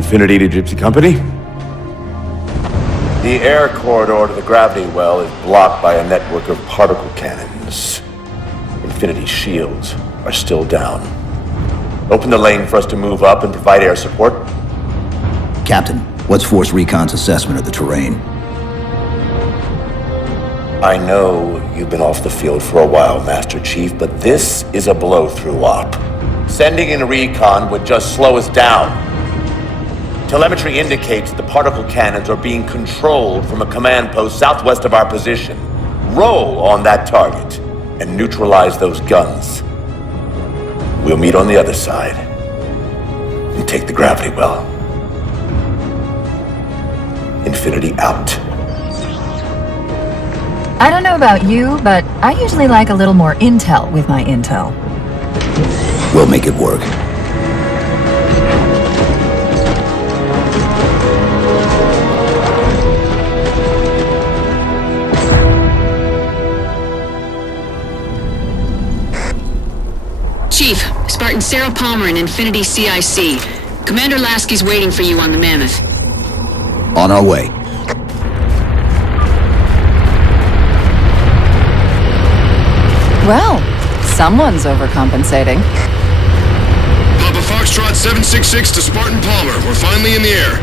Infinity to Gypsy Company? The air corridor to the gravity well is blocked by a network of particle cannons. Infinity's shields are still down. Open the lane for us to move up and provide air support. Captain, what's Force Recon's assessment of the terrain? I know you've been off the field for a while, Master Chief, but this is a blow-through op. Sending in recon would just slow us down. Telemetry indicates the particle cannons are being controlled from a command post southwest of our position. Roll on that target and neutralize those guns. We'll meet on the other side and take the gravity well. Infinity out. I don't know about you, but I usually like a little more intel with my intel. We'll make it work. Chief, Spartan Sarah Palmer in Infinity CIC. Commander Lasky's waiting for you on the Mammoth. On our way. Well, someone's overcompensating. Papa Foxtrot 766 to Spartan Palmer. We're finally in the air.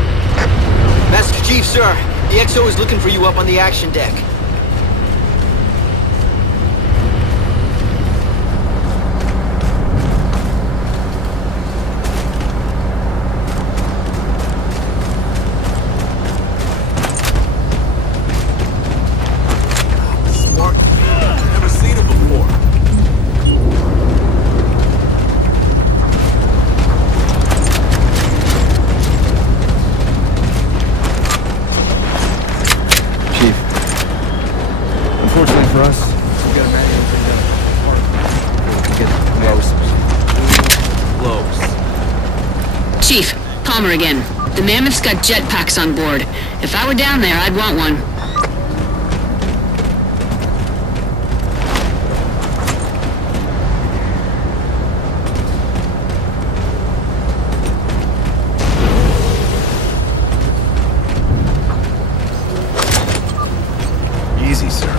Master Chief, sir. The XO is looking for you up on the action deck. Unfortunately for us, we got a manual thing to get close. Chief, Palmer again. The Mammoth's got jetpacks on board. If I were down there, I'd want one. Easy, sir.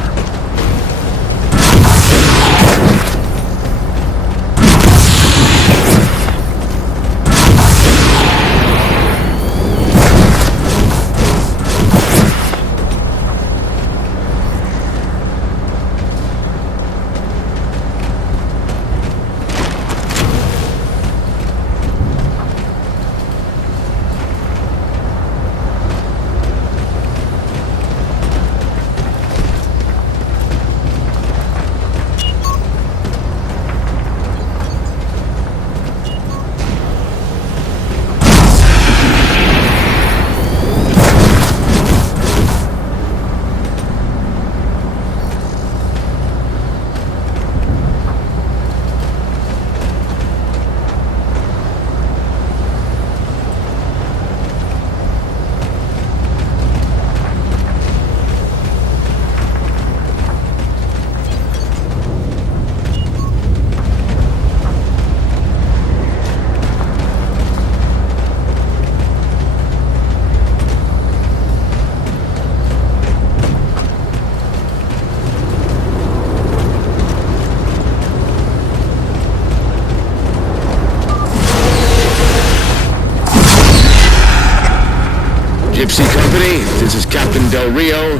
Gypsy Company, this is Captain Del Rio.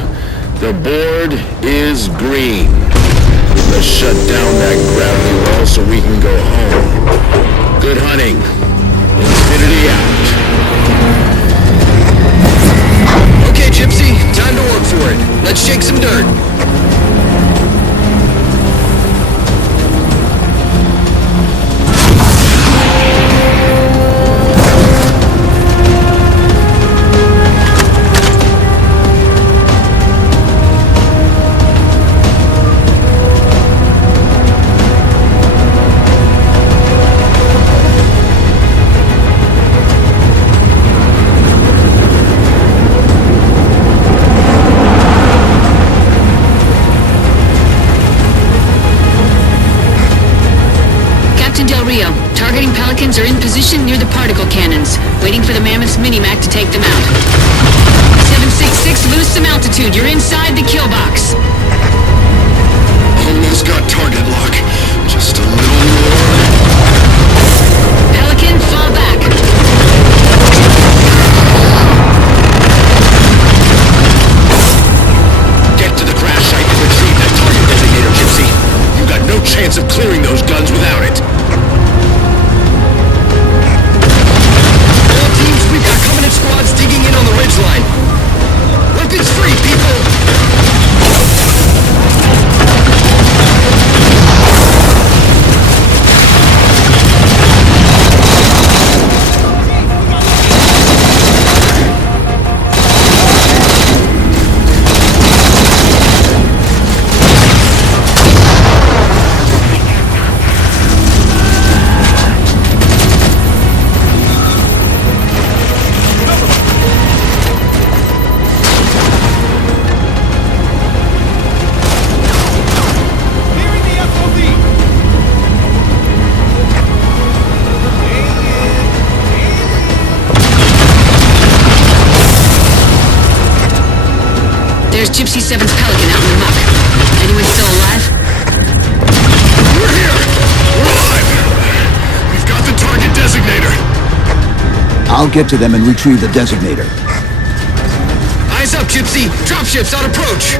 The board is green. Let's shut down that gravity well so we can go home. Good hunting. Infinity out. Okay, Gypsy, time to work for it. Let's shake some dirt. Rio. Targeting Pelicans are in position near the particle cannons, waiting for the Mammoth's mini-Mac to take them out. 766, lose some altitude. You're inside the kill box. Almost got target lock. Just a little more. Pelican, fall back. Get to the crash site and retrieve that target designator, Gypsy. You got no chance of clearing those guns without it. All teams, we've got Covenant squads digging in on the ridgeline. Weapons free, people! There's Gypsy 7's Pelican out in the muck. Anyone still alive? We're here! We're alive! We've got the target designator. I'll get to them and retrieve the designator. Eyes up, Gypsy! Dropships on approach!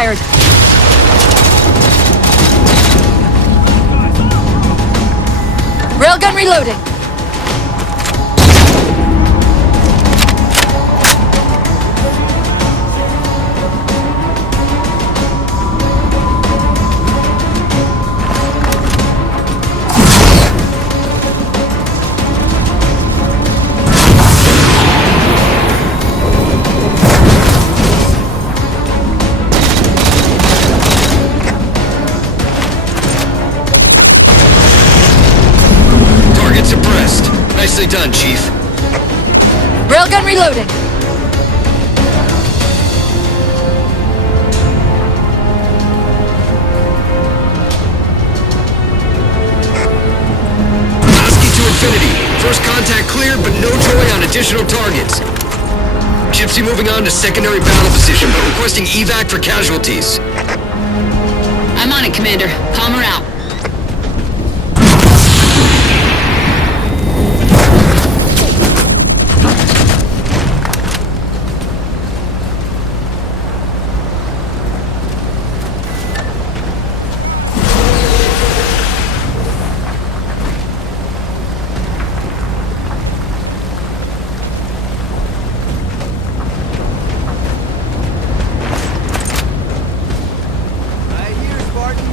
fired! Railgun reloading! Nicely done, Chief. Railgun reloading! Husky to infinity. First contact cleared, but no joy on additional targets. Gypsy moving on to secondary battle position, but requesting evac for casualties. I'm on it, Commander. Palmer out. Right here, Spartan.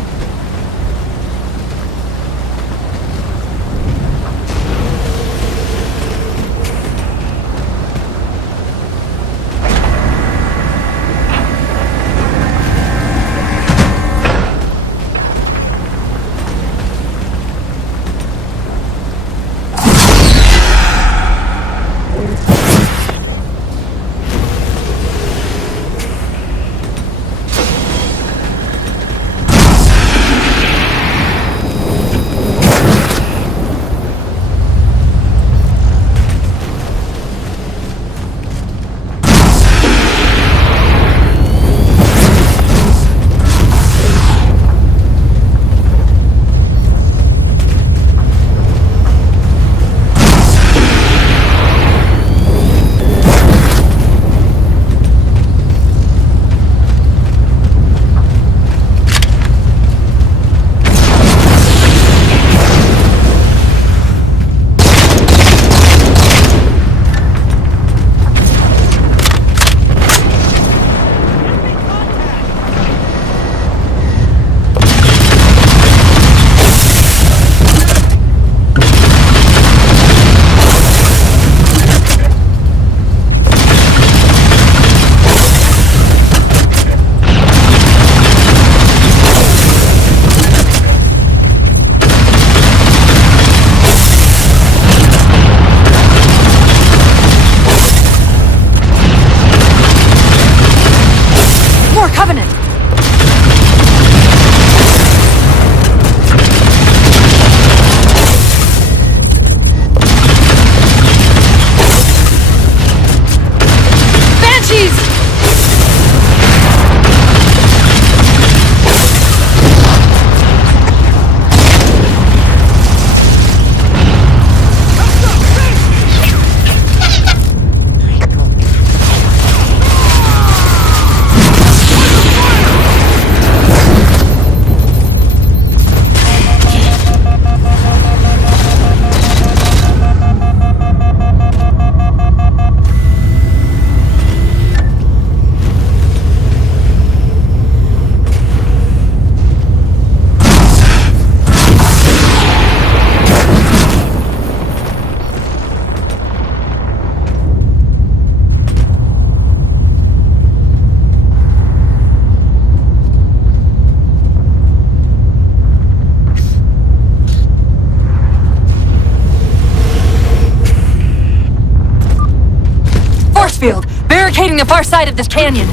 Field, barricading the far side of this canyon.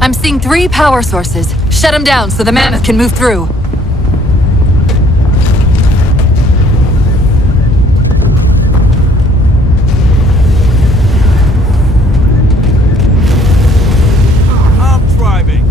I'm seeing 3 power sources. Shut them down so the mammoth can move through. I'm driving.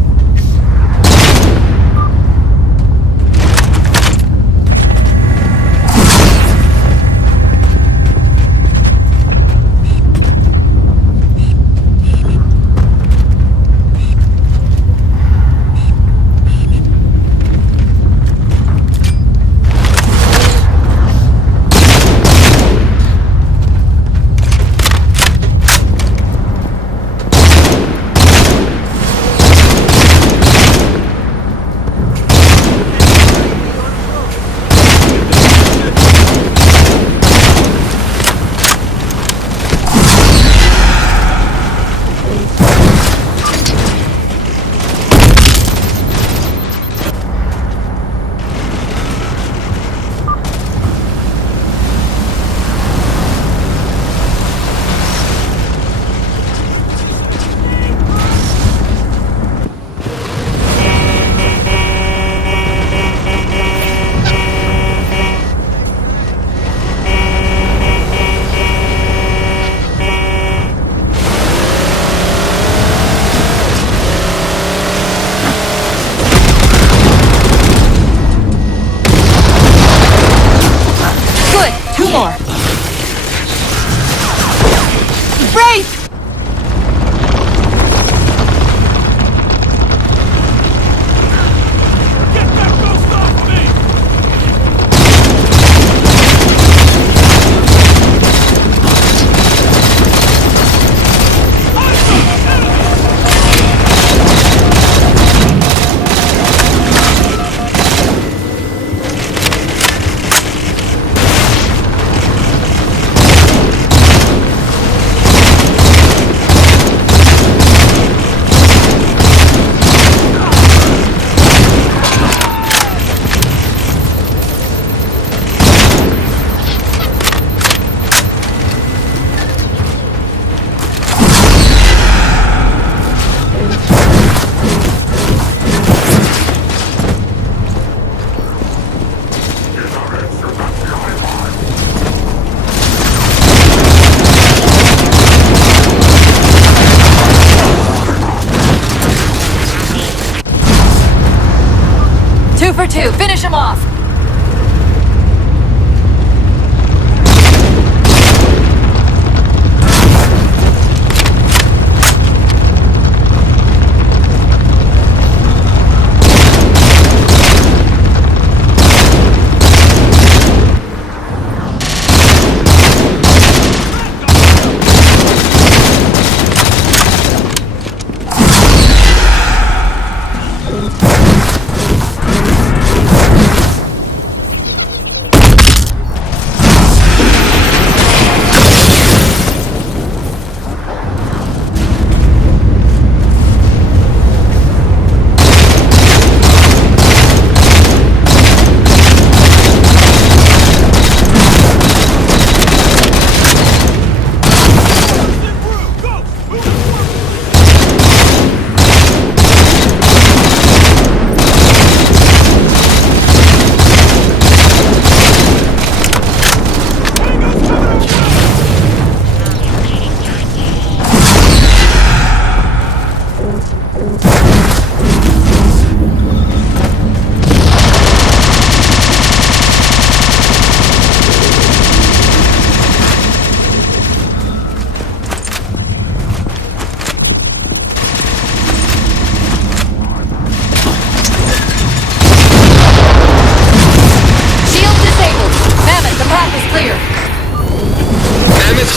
Two more. Wraith! Two for two. Finish him off.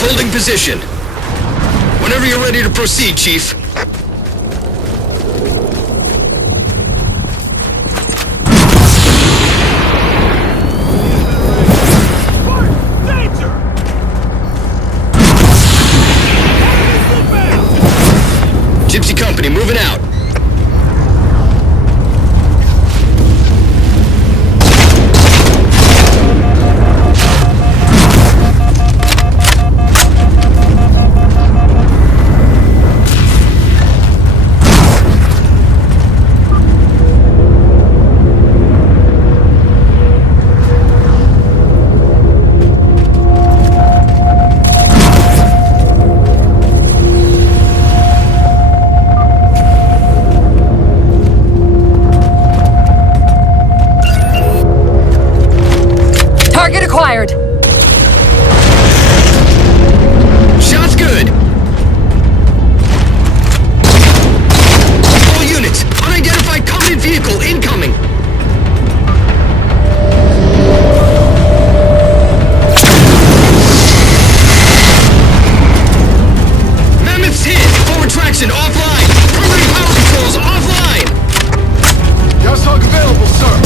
Holding position. Whenever you're ready to proceed, Chief. Gypsy Company moving out. Target acquired. Shot's good. All units, unidentified covenant vehicle incoming. Mammoth's hit. Forward traction offline. Primary power controls offline. Gas hug available, sir.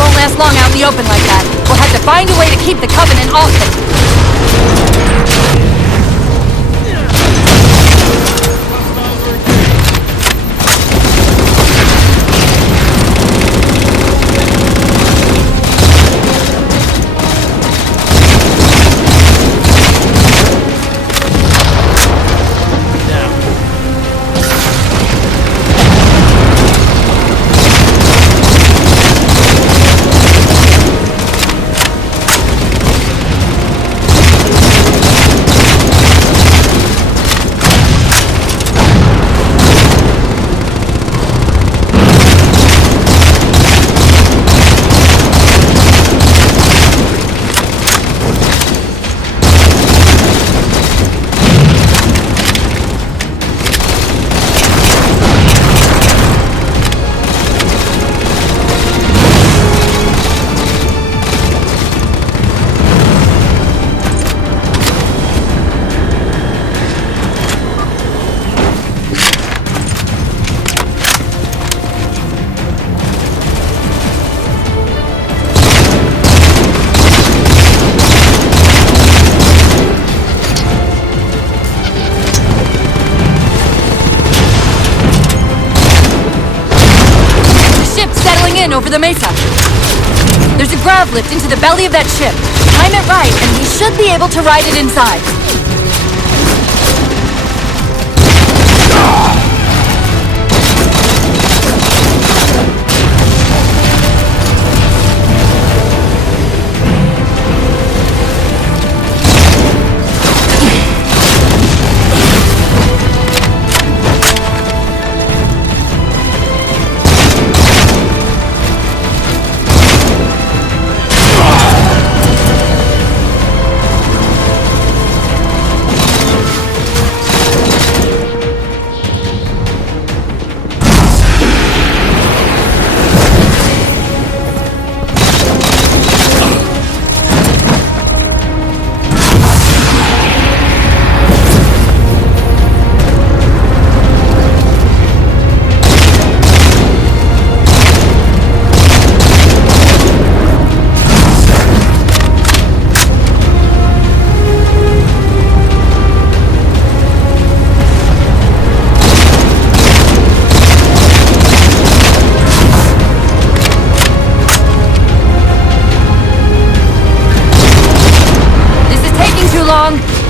Won't last long out in the open like that. We'll have to find a way to keep the Covenant off it. the mesa. There's a grav lift into the belly of that ship. Time it right, and we should be able to ride it inside.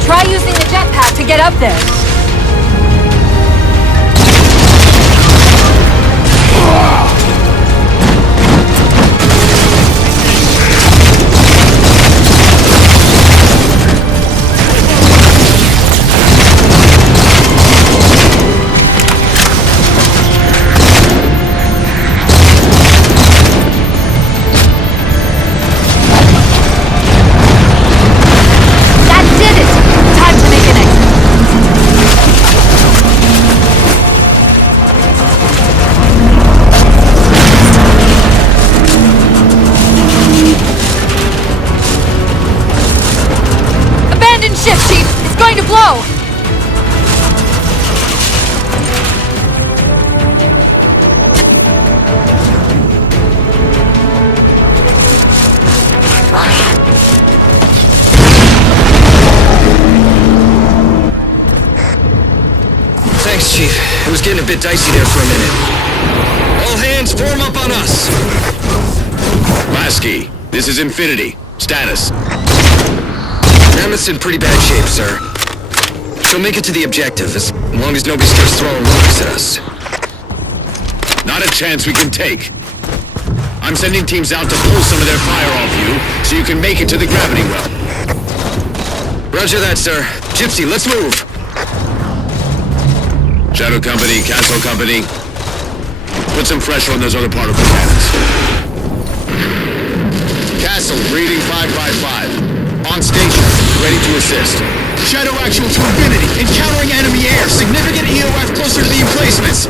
Try using the jetpack to get up there. Ship, Chief! It's going to blow! Thanks, Chief. It was getting a bit dicey there for a minute. All hands, form up on us! Lasky, this is Infinity. Status. Mammoth's in pretty bad shape, sir. So make it to the objective, as long as nobody starts throwing rocks at us. Not a chance we can take. I'm sending teams out to pull some of their fire off you, so you can make it to the gravity well. Roger that, sir. Gypsy, let's move! Shadow Company, Castle Company. Put some pressure on those other particle cannons. Castle, reading 555. On station, ready to assist. Shadow actual to Infinity. Encountering enemy air. Significant EOF closer to the emplacements.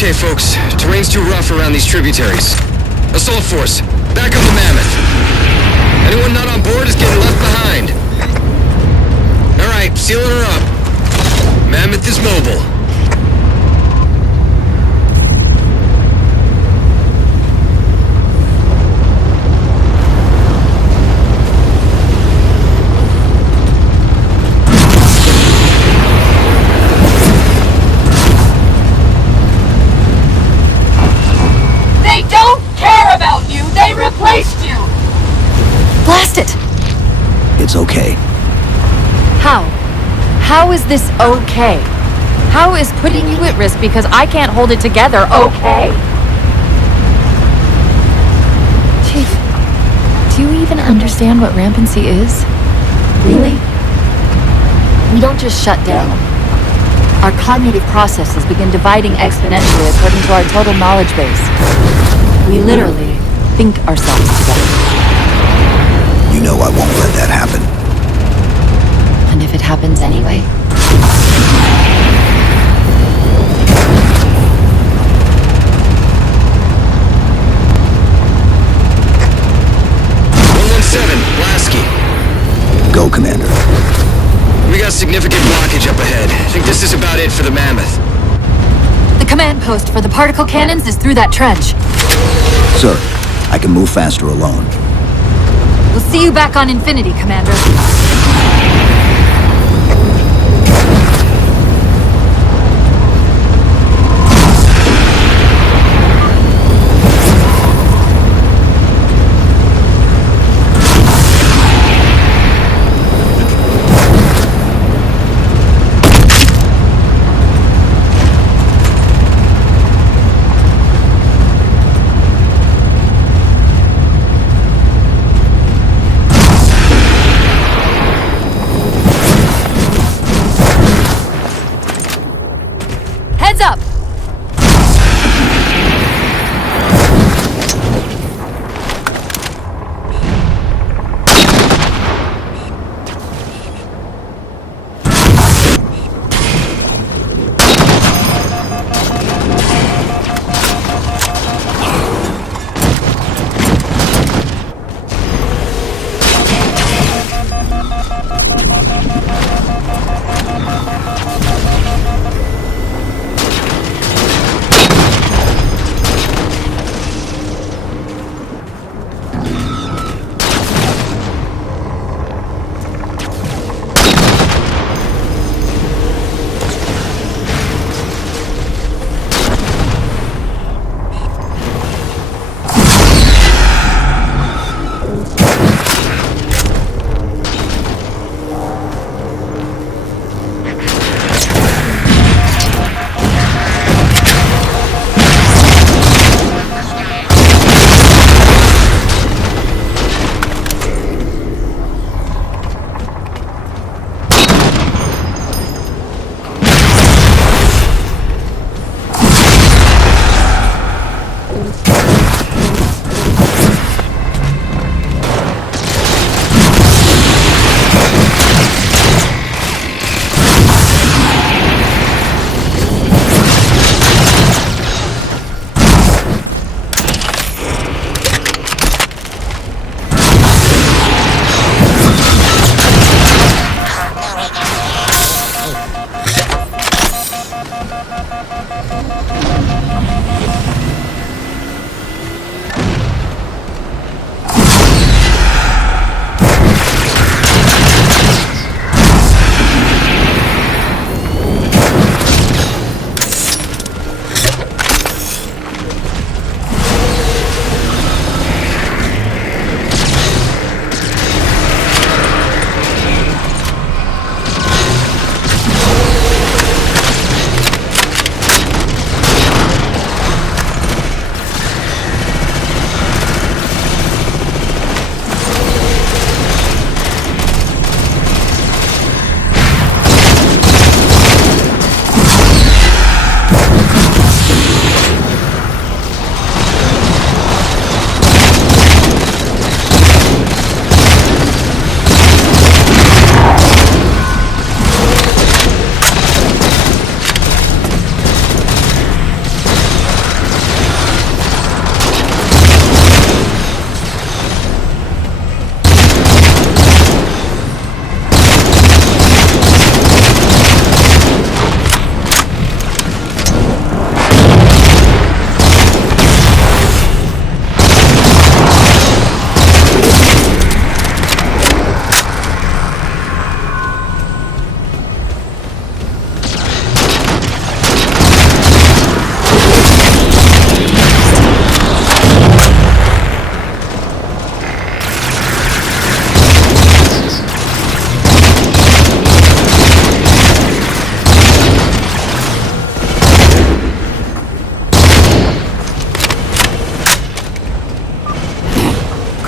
Okay, folks. Terrain's too rough around these tributaries. Assault force, back on the Mammoth. Anyone not on board is getting left behind. Alright, sealing her up. Mammoth is mobile. Blast it! It's okay. How? How is this okay? How is putting you at risk because I can't hold it together okay? Chief, do you even understand what rampancy is? Really? We don't just shut down. Our cognitive processes begin dividing exponentially according to our total knowledge base. We literally think ourselves to death. You know I won't let that happen. happens anyway. Go, Commander. We got significant blockage up ahead. I think this is about it for the Mammoth. The command post for the particle cannons is through that trench. Sir, I can move faster alone. We'll see you back on Infinity, Commander. Heads up!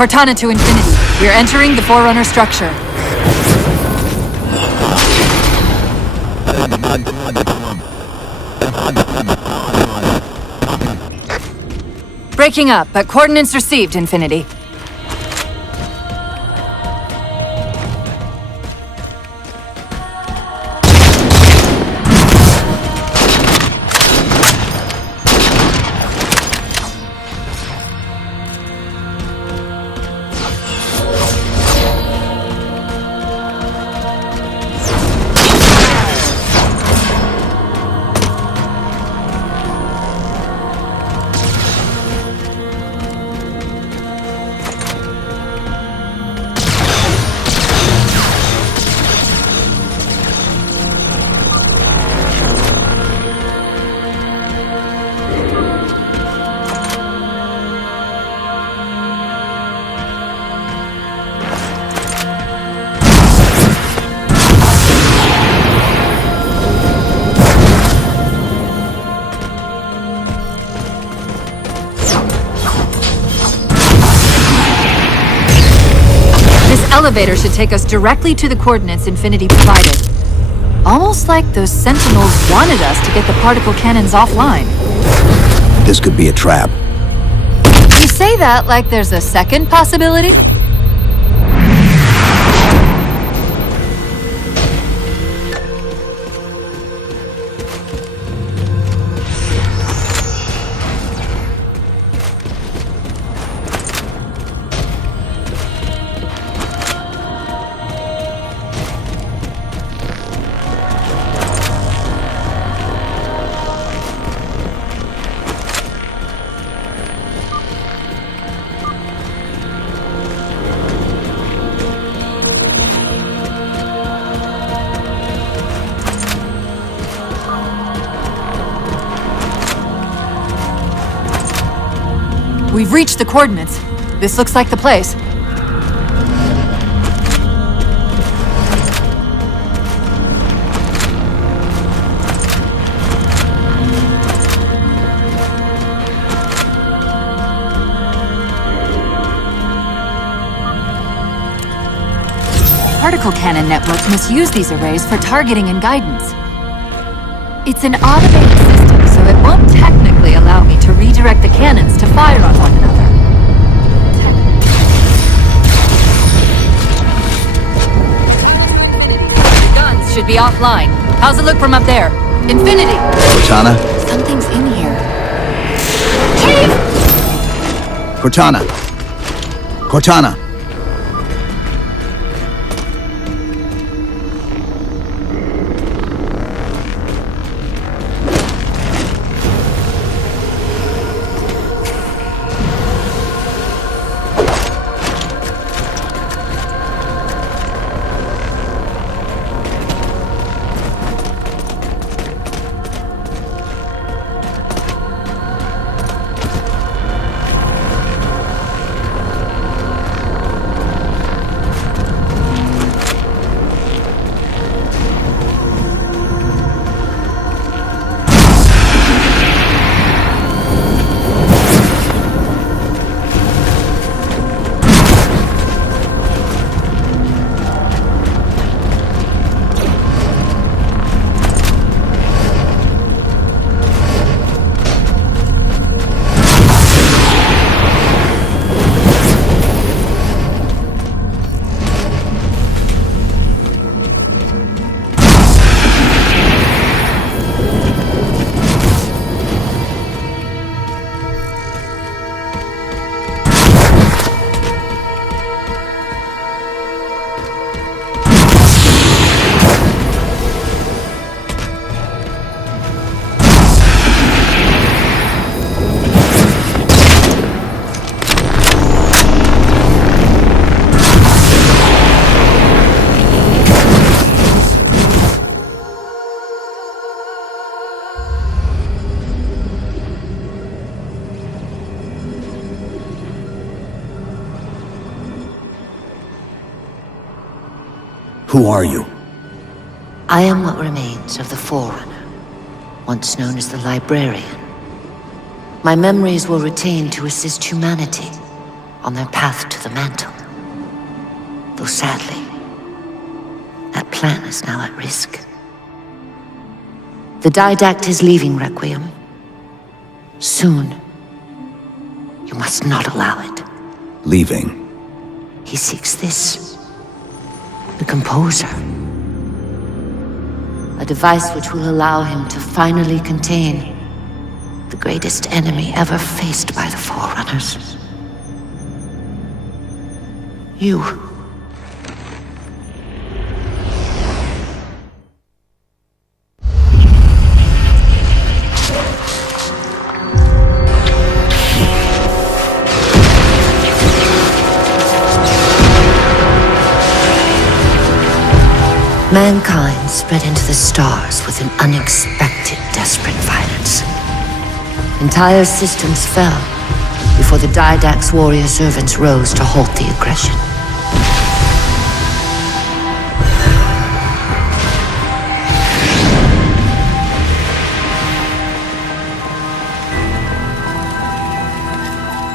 Cortana to Infinity. We're entering the Forerunner structure. Breaking up, but coordinates received, Infinity. elevator should take us directly to the coordinates Infinity provided. Almost like those Sentinels wanted us to get the particle cannons offline. This could be a trap. You say that like there's a second possibility? We've reached the coordinates. This looks like the place. Particle cannon network must use these arrays for targeting and guidance. It's an automated system, so it won't technically allow me to redirect the cannons to fire on one another. The guns should be offline. How's it look from up there? Infinity! Cortana? Something's in here. Chief! Cortana! Cortana! Who are you? I am what remains of the Forerunner, once known as the Librarian. My memories were retained to assist humanity on their path to the mantle. Though sadly, that plan is now at risk. The Didact is leaving Requiem. Soon. You must not allow it. Leaving. He seeks this. The Composer. A device which will allow him to finally contain the greatest enemy ever faced by the Forerunners. You. Mankind spread into the stars with an unexpected, desperate violence. Entire systems fell before the Didact's warrior servants rose to halt the aggression.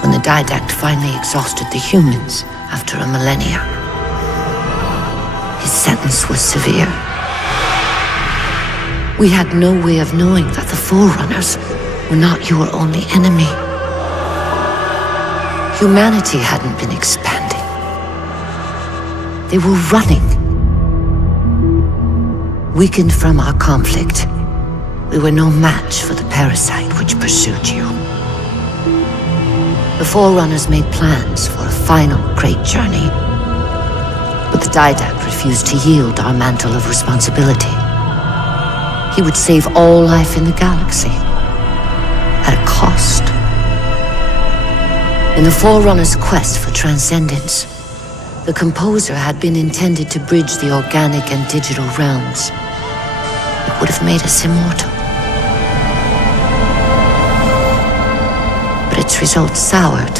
When the Didact finally exhausted the humans after a millennia, sentence was severe. We had no way of knowing that the Forerunners were not your only enemy. Humanity hadn't been expanding. They were running. Weakened from our conflict, we were no match for the parasite which pursued you. The Forerunners made plans for a final great journey, but the Didact refused to yield our mantle of responsibility. He would save all life in the galaxy, at a cost. In the Forerunners' quest for transcendence, the Composer had been intended to bridge the organic and digital realms. It would have made us immortal. But its results soured.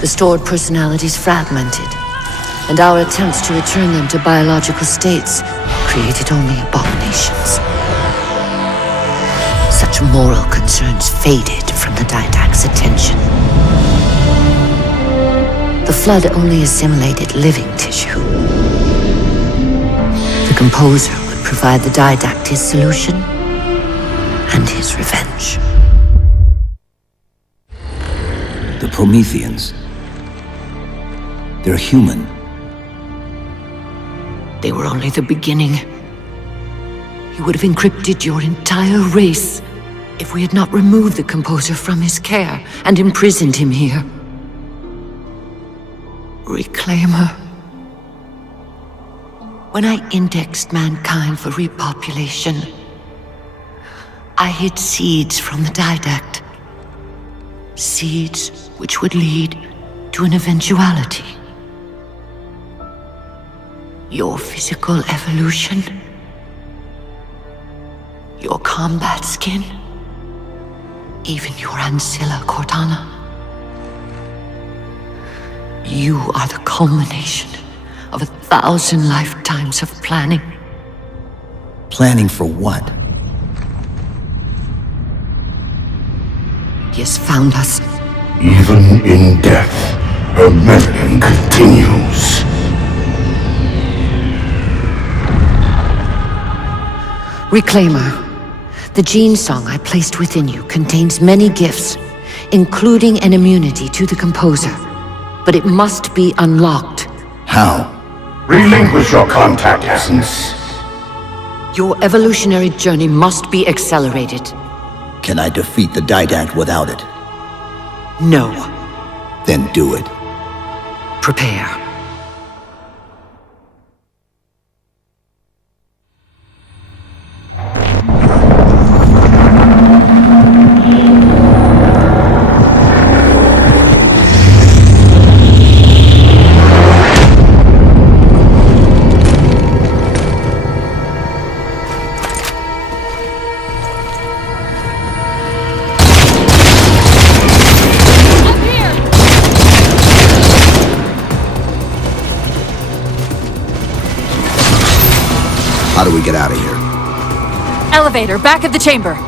The stored personalities fragmented, and our attempts to return them to biological states created only abominations. Such moral concerns faded from the Didact's attention. The Flood only assimilated living tissue. The Composer would provide the Didact his solution and his revenge. The Prometheans. They're human. They were only the beginning. He would have encrypted your entire race if we had not removed the Composer from his care and imprisoned him here. Reclaimer. When I indexed mankind for repopulation, I hid seeds from the Didact. Seeds which would lead to an eventuality. Your physical evolution, your combat skin, even your ancilla Cortana. You are the culmination of 1,000 lifetimes of planning. Planning for what? He has found us. Even in death, her meddling continues. Reclaimer, the gene song I placed within you contains many gifts, including an immunity to the Composer. But it must be unlocked. How? Relinquish your contact essence. Your evolutionary journey must be accelerated. Can I defeat the Didact without it? No. Then do it. Prepare. How do we get out of here? Elevator, back of the chamber.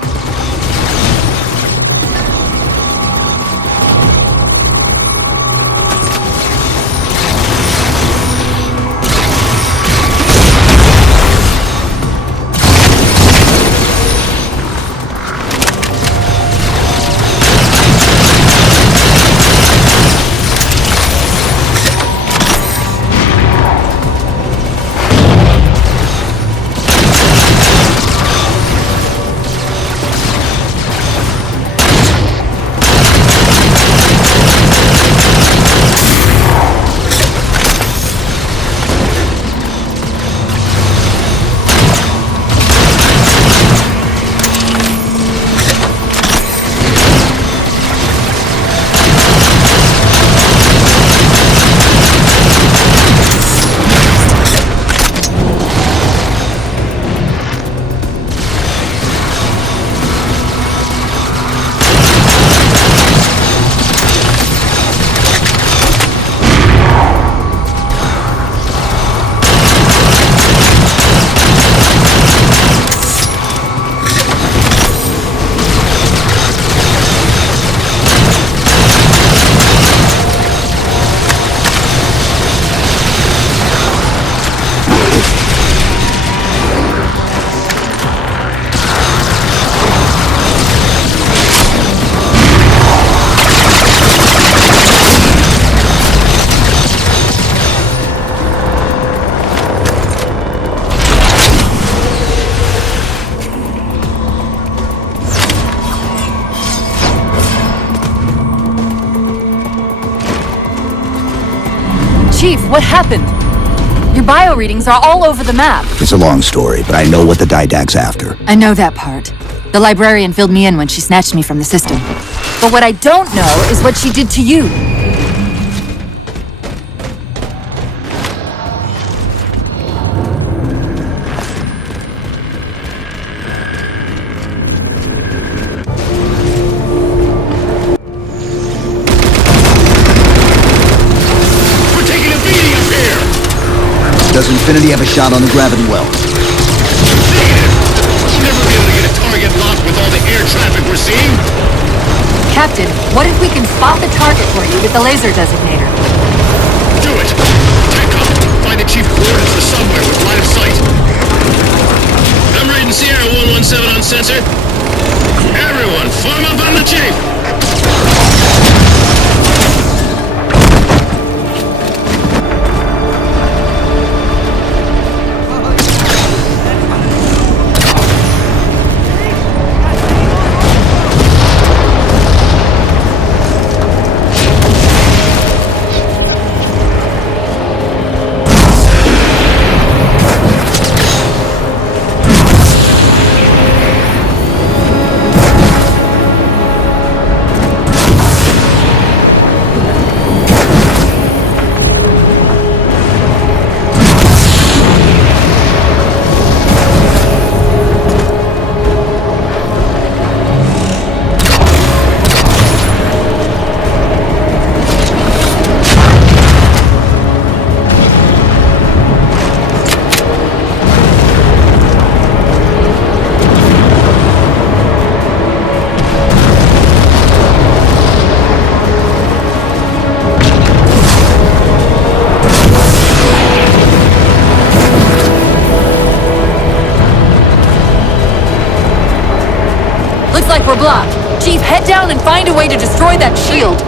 Chief, what happened? Your bio readings are all over the map. It's a long story, but I know what the Didact's after. I know that part. The librarian filled me in when she snatched me from the system. But what I don't know is what she did to you. We're taking a beating up here! Does Infinity have a shot on the gravity well? Negative! We'll never be able to get a target locked with all the air traffic we're seeing! Captain, what if we can spot the target for you with the laser designator? Do it! Tack up! Find the chief coordinates for somewhere with line of sight! I'm reading Sierra 117 on sensor. Everyone, form up on the chief! Like we're blocked. Chief, head down and find a way to destroy that shield.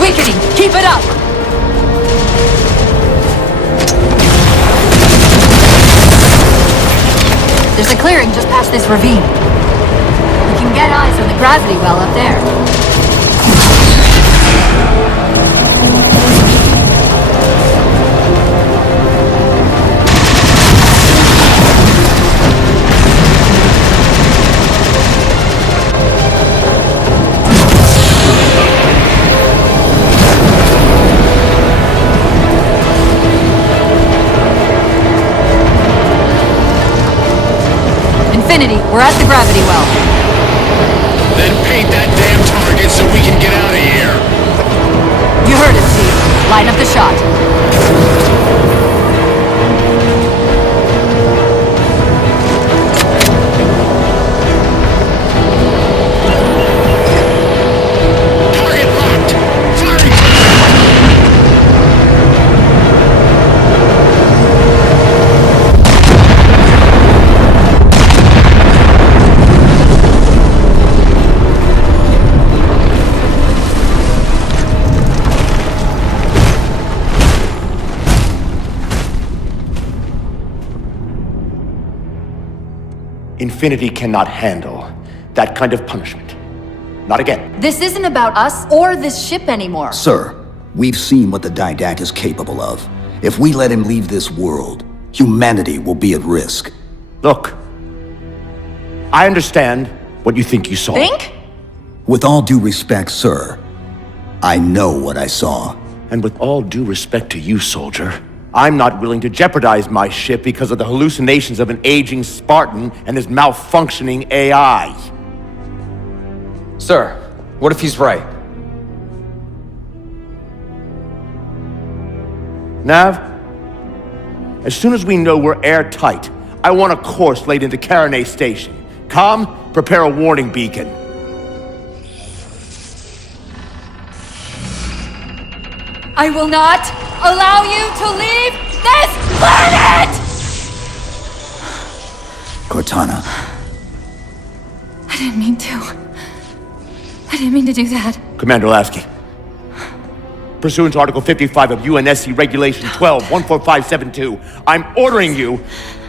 Weakening! Keep it up! There's a clearing just past this ravine. We can get eyes on the gravity well up there. Infinity, we're at the gravity well. Then paint that damn target so we can get out of here. You heard it, Steve. Line up the shot. Target locked. Firing. Infinity cannot handle that kind of punishment. Not again. This isn't about us or this ship anymore. Sir, We've seen what the Didact is capable of. If we let him leave this world, humanity will be at risk. Look, I understand what you think you saw. Think? With all due respect, sir, I know what I saw. And with all due respect to you, soldier, I'm not willing to jeopardize my ship because of the hallucinations of an aging Spartan and his malfunctioning AI. Sir, what if he's right? Nav, as soon as we know we're airtight, I want a course laid into Caranay Station. Com, prepare a warning beacon. I will not allow you to leave this planet! Cortana, I didn't mean to. I didn't mean to do that. Commander Lasky, pursuant to Article 55 of UNSC Regulation 12-14572, I'm ordering you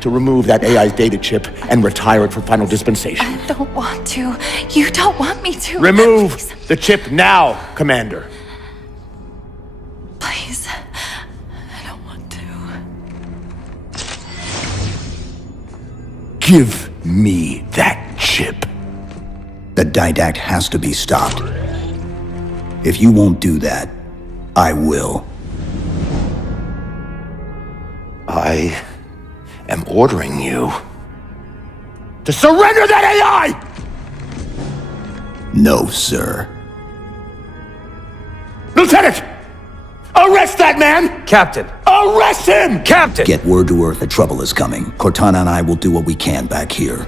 to remove that AI's data chip and retire it for final dispensation. I don't want to. You don't want me to. Remove Please. the chip now, Commander. Please. I don't want to. Give me that chip. the Didact has to be stopped. If you won't do that, I will. I am ordering you to surrender that AI! No, sir. Lieutenant! Arrest that man! Captain! Arrest him! Captain! Get word to Earth that trouble is coming. Cortana and I will do what we can back here.